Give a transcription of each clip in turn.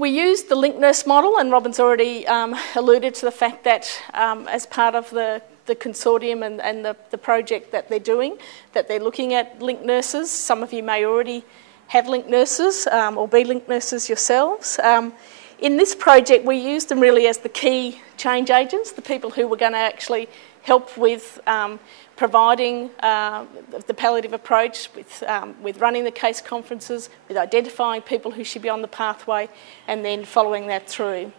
We used the linked nurse model, and Robin's already alluded to the fact that as part of the consortium and the project that they're doing, that they're looking at linked nurses. Some of you may already have linked nurses or be linked nurses yourselves. In this project, we used them really as the key change agents, the people who were going to actually help with providing the palliative approach, with running the case conferences, with identifying people who should be on the pathway, and then following that through.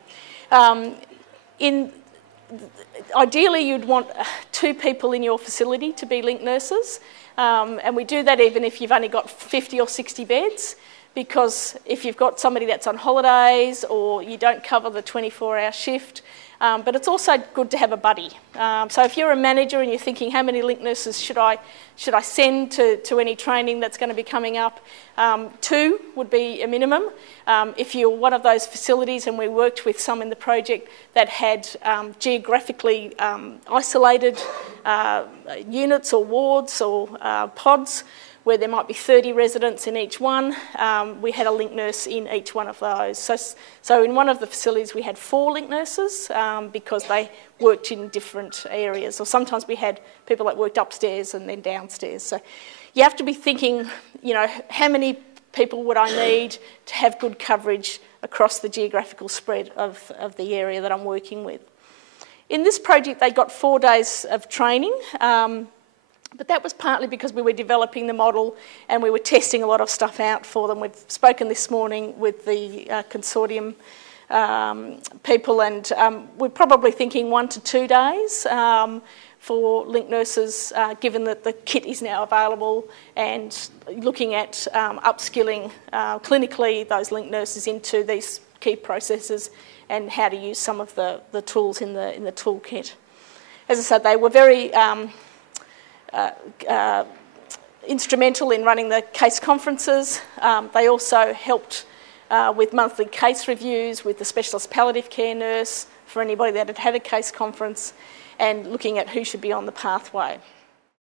Ideally, you'd want 2 people in your facility to be linked nurses, and we do that even if you've only got 50 or 60 beds, because if you've got somebody that's on holidays or you don't cover the 24-hour shift, but it's also good to have a buddy. So if you're a manager and you're thinking, how many linked nurses should I send to any training that's going to be coming up? 2 would be a minimum. If you're one of those facilities, and we worked with some in the project that had geographically isolated units or wards or pods, where there might be 30 residents in each one, we had a linked nurse in each one of those. So in one of the facilities we had 4 linked nurses because they worked in different areas, or sometimes we had people that worked upstairs and then downstairs. So you have to be thinking, you know, how many people would I need to have good coverage across the geographical spread of the area that I'm working with. In this project they got 4 days of training, but that was partly because we were developing the model and we were testing a lot of stuff out for them. We've spoken this morning with the consortium people, and we're probably thinking 1 to 2 days for linked nurses, given that the kit is now available, and looking at upskilling clinically those linked nurses into these key processes and how to use some of the tools in the toolkit. As I said, they were very instrumental in running the case conferences. They also helped with monthly case reviews with the specialist palliative care nurse for anybody that had had a case conference, and looking at who should be on the pathway.